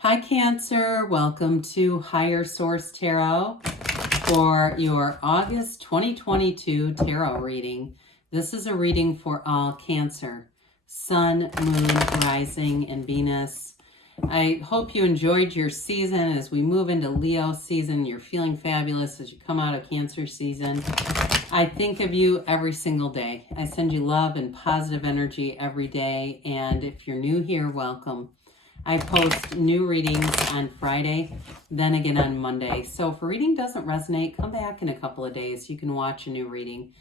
Hi Cancer, welcome to Higher Source Tarot for your August 2022 tarot reading. This is a reading for all Cancer, Sun, Moon, Rising, and Venus. I hope you enjoyed your season as we move into Leo season. You're feeling fabulous as you come out of Cancer season. I think of you every single day. I send you love and positive energy every day. And if you're new here, welcome. I post new readings on Friday, then again on Monday. So if a reading doesn't resonate, come back in a couple of days. You can watch a new reading.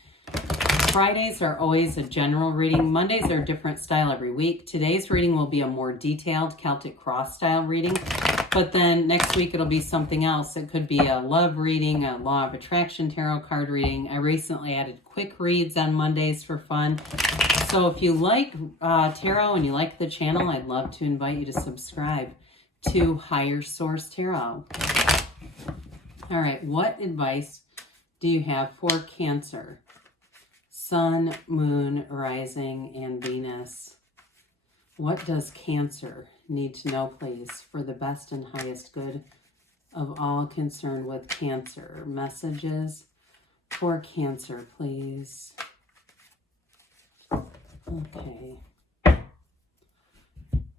Fridays are always a general reading. Mondays are a different style every week. Today's reading will be a more detailed Celtic Cross style reading. But then next week it'll be something else. It could be a love reading, a law of attraction tarot card reading. I recently added quick reads on Mondays for fun. So if you like tarot and you like the channel, I'd love to invite you to subscribe to Higher Source Tarot. All right, what advice do you have for Cancer? Sun, Moon, Rising, and Venus. What does Cancer need to know, please, for the best and highest good of all concerned with Cancer? Messages for Cancer, please. Okay.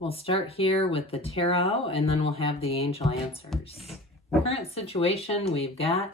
We'll start here with the tarot, and then we'll have the angel answers. Current situation, we've got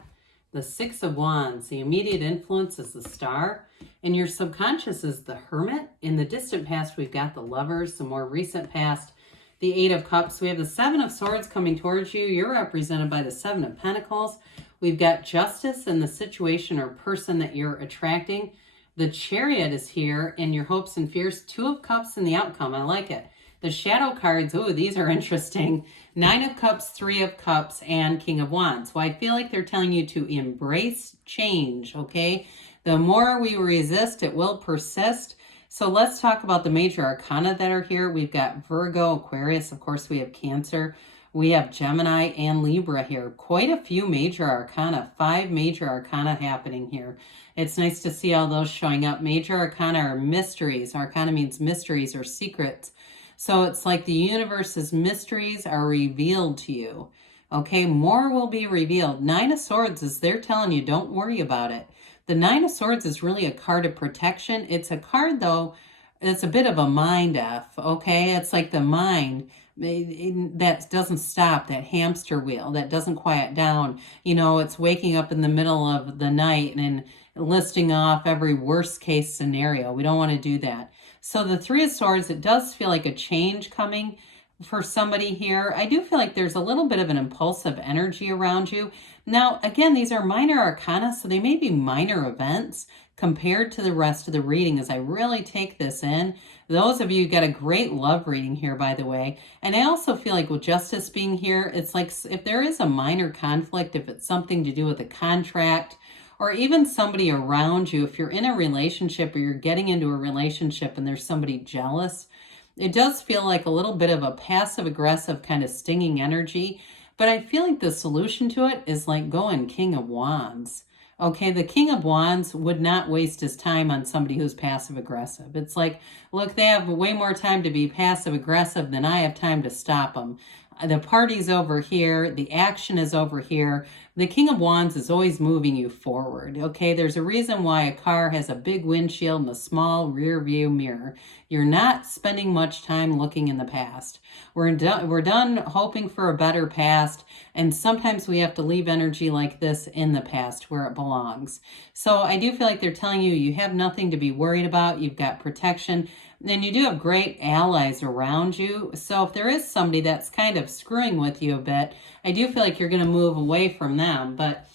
the Six of Wands. The immediate influence is the Star, and your subconscious is the Hermit. In the distant past, we've got the Lovers. The more recent past, the Eight of Cups. We have the Seven of Swords coming towards you. You're represented by the Seven of Pentacles. We've got Justice in the situation or person that you're attracting. The Chariot is here, and your hopes and fears. Two of Cups in the outcome. I like it. The shadow cards, oh, these are interesting. Nine of Cups, Three of Cups, and King of Wands. So I feel like they're telling you to embrace change, okay? The more we resist, it will persist. So let's talk about the major arcana that are here. We've got Virgo, Aquarius. Of course, we have Cancer. We have Gemini and Libra here. Quite a few major arcana. 5 major arcana happening here. It's nice to see all those showing up. Major arcana are mysteries. Arcana means mysteries or secrets. So it's like the universe's mysteries are revealed to you. Okay, more will be revealed. Nine of Swords is they're telling you, don't worry about it. The Nine of Swords is really a card of protection. It's a card, though, it's a bit of a mind F, okay? It's like the mind that doesn't stop, that hamster wheel, that doesn't quiet down. You know, it's waking up in the middle of the night and listing off every worst case scenario. We don't want to do that. So the Three of Swords, it does feel like a change coming for somebody here. I do feel like there's a little bit of an impulsive energy around you. Now, again, these are minor arcana, so they may be minor events compared to the rest of the reading as I really take this in. Those of you got a great love reading here, by the way. And I also feel like with Justice being here, it's like if there is a minor conflict, if it's something to do with a contract, or even somebody around you, if you're in a relationship or you're getting into a relationship and there's somebody jealous, it does feel like a little bit of a passive-aggressive kind of stinging energy. But I feel like the solution to it is like going King of Wands. Okay, the King of Wands would not waste his time on somebody who's passive-aggressive. It's like, look, they have way more time to be passive-aggressive than I have time to stop them. The party's over here. The action is over here. The King of Wands is always moving you forward. Okay, there's a reason why a car has a big windshield and a small rear view mirror. You're not spending much time looking in the past. We're done hoping for a better past, and sometimes we have to leave energy like this in the past where it belongs. So I do feel like they're telling you you have nothing to be worried about. You've got protection. And you do have great allies around you. So if there is somebody that's kind of screwing with you a bit, I do feel like you're going to move away from them. But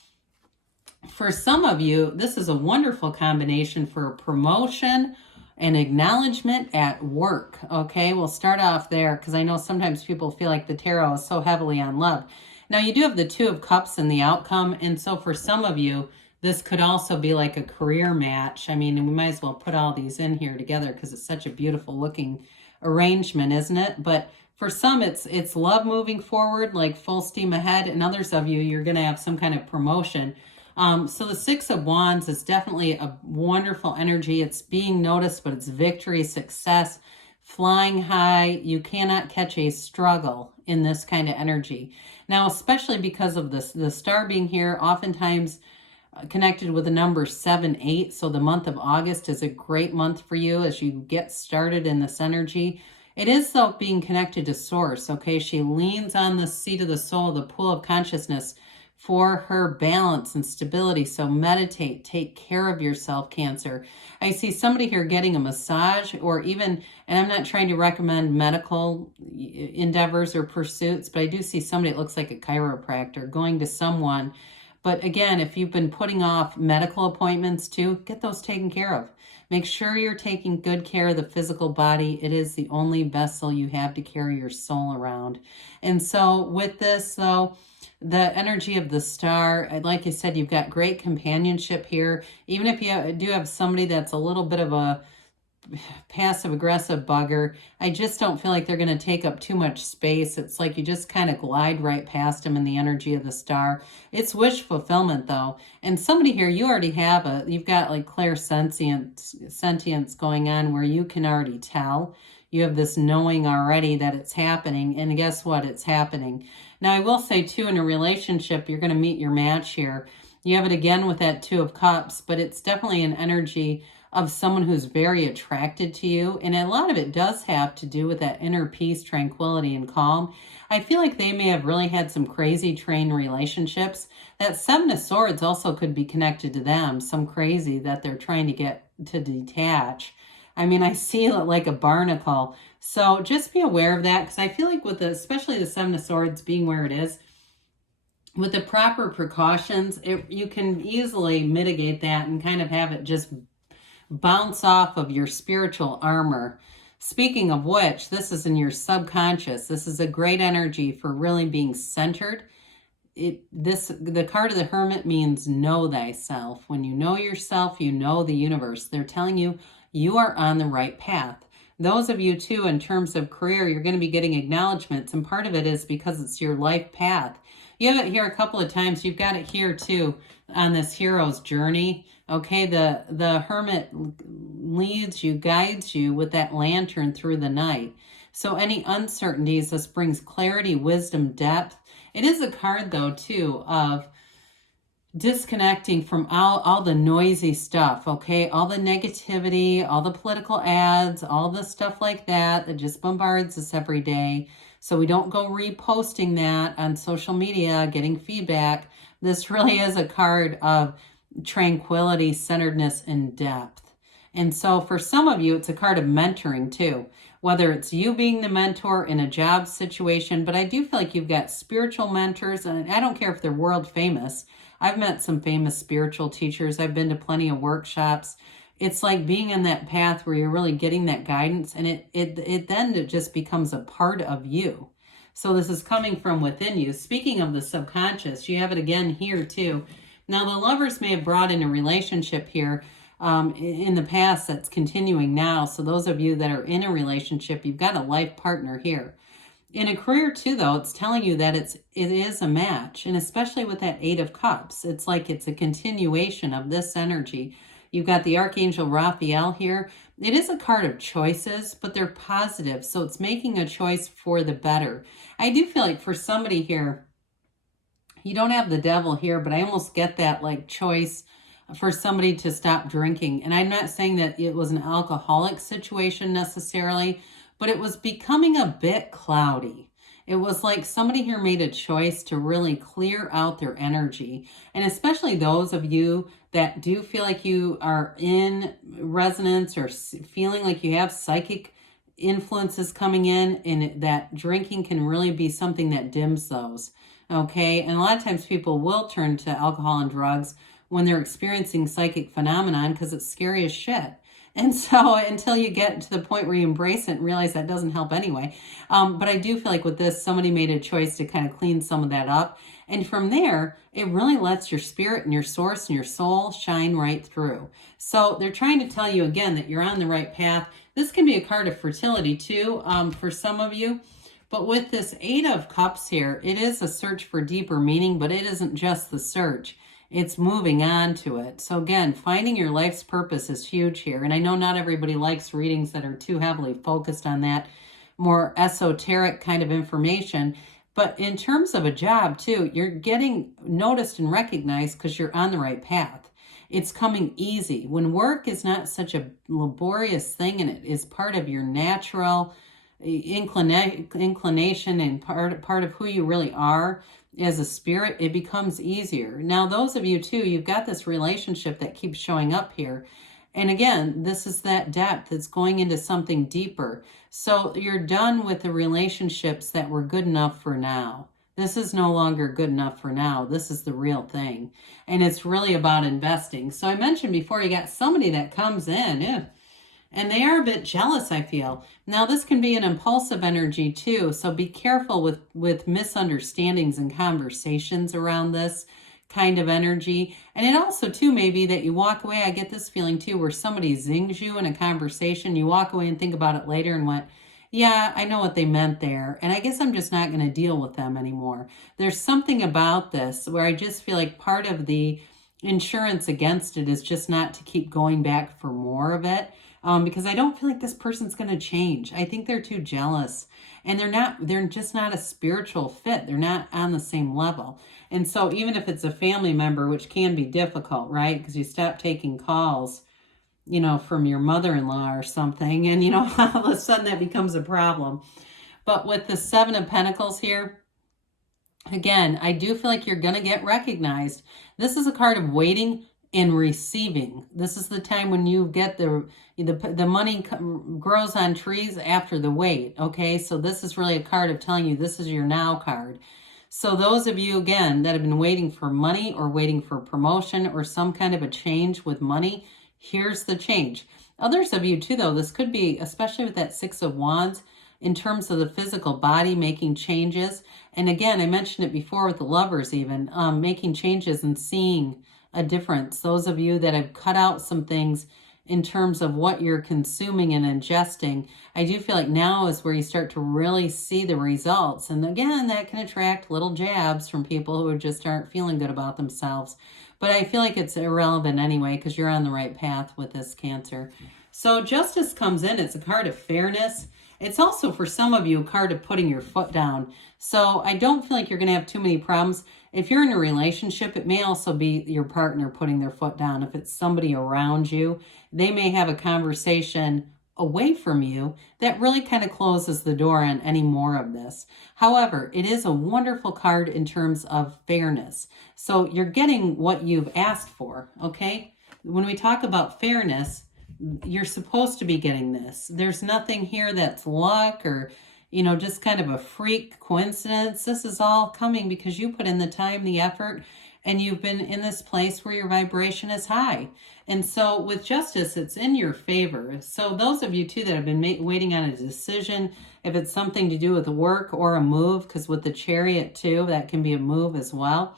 for some of you, this is a wonderful combination for promotion and acknowledgement at work. Okay, we'll start off there because I know sometimes people feel like the tarot is so heavily on love. Now you do have the Two of Cups in the outcome. And so for some of you, this could also be like a career match. I mean, we might as well put all these in here together because it's such a beautiful looking arrangement, isn't it? But for some, it's love moving forward, like full steam ahead. And others of you, you're going to have some kind of promotion. So the Six of Wands is definitely a wonderful energy. It's being noticed, but it's victory, success, flying high. You cannot catch a struggle in this kind of energy. Now, especially because of this, the star being here, oftentimes connected with the number 7, 8. So the month of August is a great month for you as you get started in this energy. It is, though, being connected to source, okay? She leans on the seat of the soul, the pool of consciousness, for her balance and stability. So meditate, take care of yourself, Cancer. I see somebody here getting a massage, or even, and I'm not trying to recommend medical endeavors or pursuits, but I do see somebody that looks like a chiropractor going to someone. But again, if you've been putting off medical appointments too, get those taken care of. Make sure you're taking good care of the physical body. It is the only vessel you have to carry your soul around. And so with this, though, the energy of the star, like I said, you've got great companionship here. Even if you do have somebody that's a little bit of a passive-aggressive bugger, I just don't feel like they're going to take up too much space. It's like you just kind of glide right past them in the energy of the star. It's wish fulfillment, though. And somebody here, you already have you've got like clairsentience going on where you can already tell. You have this knowing already that it's happening, and guess what? It's happening. Now, I will say, too, in a relationship, you're going to meet your match here. You have it again with that 2 of Cups, but it's definitely an energy of someone who's very attracted to you. And a lot of it does have to do with that inner peace, tranquility, and calm. I feel like they may have really had some crazy trained relationships. That 7 of Swords also could be connected to them, some crazy that they're trying to get to detach. I mean, I see it like a barnacle. So just be aware of that, because I feel like with especially the 7 of Swords being where it is, with the proper precautions, you can easily mitigate that and kind of have it just bounce off of your spiritual armor. Speaking of which, this is in your subconscious. This is a great energy for really being centered. The card of the Hermit means know thyself. When you know yourself, you know the universe. They're telling you you are on the right path. Those of you, too, in terms of career, you're going to be getting acknowledgments, and part of it is because it's your life path. You have it here a couple of times. You've got it here, too, on this hero's journey. Okay, the Hermit leads you, guides you with that lantern through the night. So any uncertainties, this brings clarity, wisdom, depth. It is a card, though, too, of disconnecting from all the noisy stuff, okay? All the negativity, all the political ads, all the stuff like that just bombards us every day. So we don't go reposting that on social media, getting feedback. This really is a card of tranquility, centeredness, and depth. And so for some of you, it's a card of mentoring too, whether it's you being the mentor in a job situation. But I do feel like you've got spiritual mentors, and I don't care if they're world famous. I've met some famous spiritual teachers. I've been to plenty of workshops. It's like being in that path where you're really getting that guidance, and it just becomes a part of you. So this is coming from within you. Speaking of the subconscious, you have it again here too. Now, the Lovers may have brought in a relationship here in the past that's continuing now. So those of you that are in a relationship, you've got a life partner here. In a career too, though, it's telling you that it is a match. And especially with that 8 of Cups, it's like it's a continuation of this energy. You've got the Archangel Raphael here. It is a card of choices, but they're positive. So it's making a choice for the better. I do feel like for somebody here, you don't have the Devil here, but I almost get that like choice for somebody to stop drinking. And I'm not saying that it was an alcoholic situation necessarily, but it was becoming a bit cloudy. It was like somebody here made a choice to really clear out their energy. And especially those of you that do feel like you are in resonance or feeling like you have psychic influences coming in, and that drinking can really be something that dims those. Okay, and a lot of times people will turn to alcohol and drugs when they're experiencing psychic phenomenon because it's scary as shit. And so until you get to the point where you embrace it and realize that doesn't help anyway. But I do feel like with this, somebody made a choice to kind of clean some of that up. And from there, it really lets your spirit and your source and your soul shine right through. So they're trying to tell you again that you're on the right path. This can be a card of fertility too for some of you. But with this 8 of Cups here, it is a search for deeper meaning, but it isn't just the search. It's moving on to it. So again, finding your life's purpose is huge here. And I know not everybody likes readings that are too heavily focused on that more esoteric kind of information. But in terms of a job too, you're getting noticed and recognized because you're on the right path. It's coming easy. When work is not such a laborious thing and it is part of your natural inclination and part of who you really are as a spirit, it becomes easier. Now, those of you too, you've got this relationship that keeps showing up here. And again, this is that depth. It's going into something deeper. So you're done with the relationships that were good enough for now. This is no longer good enough for now. This is the real thing. And it's really about investing. So I mentioned before, you got somebody that comes in, and they are a bit jealous, I feel. Now, this can be an impulsive energy too, so be careful with misunderstandings and conversations around this kind of energy. And it also too may be that you walk away, I get this feeling too, where somebody zings you in a conversation, you walk away and think about it later and went, yeah, I know what they meant there, and I guess I'm just not going to deal with them anymore. There's something about this where I just feel like part of the insurance against it is just not to keep going back for more of it. Because I don't feel like this person's going to change. I think they're too jealous, and they're just not a spiritual fit. They're not on the same level. And so even if it's a family member, which can be difficult, right? Because you stop taking calls, from your mother-in-law or something, and all of a sudden that becomes a problem. But with the Seven of Pentacles here, again, I do feel like you're going to get recognized. This is a card of waiting and receiving. This is the time when you get the money grows on trees after the wait. Okay, so this is really a card of telling you this is your now card. So those of you, again, that have been waiting for money or waiting for promotion or some kind of a change with money, here's the change. Others of you too, though, this could be, especially with that Six of Wands, in terms of the physical body making changes. And again, I mentioned it before with the Lovers even, making changes and seeing a difference. Those of you that have cut out some things in terms of what you're consuming and ingesting, I do feel like now is where you start to really see the results. And again, that can attract little jabs from people who just aren't feeling good about themselves. But I feel like it's irrelevant anyway, because you're on the right path with this, Cancer. So Justice comes in. It's a card of fairness. It's also, for some of you, a card of putting your foot down. So I don't feel like you're going to have too many problems. If you're in a relationship, it may also be your partner putting their foot down. If it's somebody around you, they may have a conversation away from you that really kind of closes the door on any more of this. However, it is a wonderful card in terms of fairness. So you're getting what you've asked for, okay? When we talk about fairness, you're supposed to be getting this. There's nothing here that's luck or just kind of a freak coincidence. This is all coming because you put in the time, the effort, and you've been in this place where your vibration is high. And so with Justice, it's in your favor. So those of you too that have been waiting on a decision, if it's something to do with work or a move, because with the Chariot too, that can be a move as well.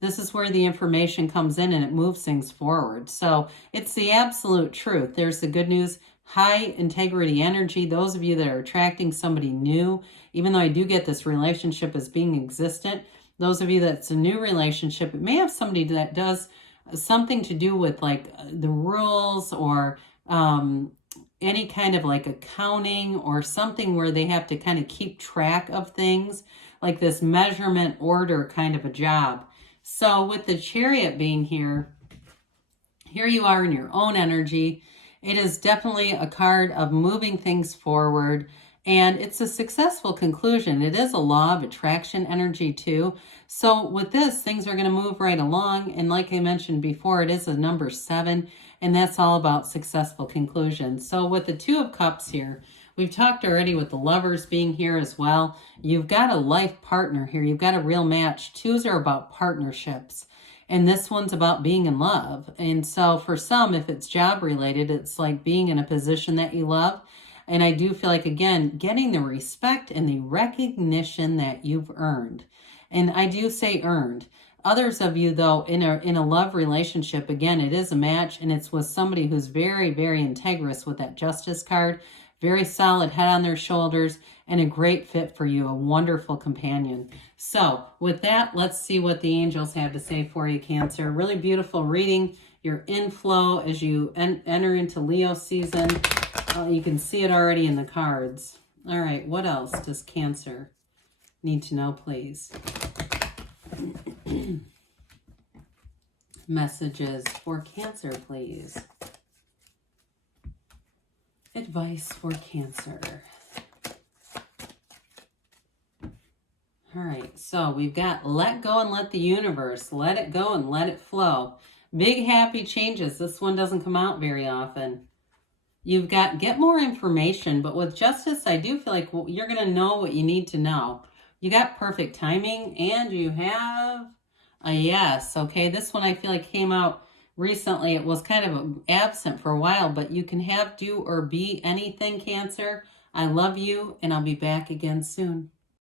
This is where the information comes in and it moves things forward. So it's the absolute truth. There's the good news. High integrity energy. Those of you that are attracting somebody new, even though I do get this relationship as being existent, those of you that's a new relationship, it may have somebody that does something to do with like the rules or any kind of like accounting or something where they have to kind of keep track of things, like this measurement order kind of a job. So with the Chariot being here you are in your own energy. It is definitely a card of moving things forward, and it's a successful conclusion. It is a law of attraction energy too. So with this, things are going to move right along. And like I mentioned before, it is a number 7, and that's all about successful conclusions. So with the Two of Cups here, we've talked already with the Lovers being here as well. You've got a life partner here. You've got a real match. Twos are about partnerships. And this one's about being in love. And so for some, if it's job related, it's like being in a position that you love. And I do feel like, again, getting the respect and the recognition that you've earned. And I do say earned. Others of you, though, in a love relationship, again, it is a match, and it's with somebody who's very, very integrous with that Justice card. very solid head on their shoulders, and a great fit for you, a wonderful companion. So with that, let's see what the angels have to say for you, Cancer. Really beautiful reading. Your inflow as you enter into Leo season. You can see it already in the cards. All right, what else does Cancer need to know, please? Messages for Cancer, please. Advice for Cancer. All right, so we've got let go and let the universe. Let it go and let it flow. Big happy changes. This one doesn't come out very often. You've got get more information, but with Justice, I do feel like you're going to know what you need to know. You got perfect timing, and you have a yes. Okay, this one I feel like came out recently. It was kind of absent for a while, but you can have, do, or be anything, Cancer. I love you, and I'll be back again soon.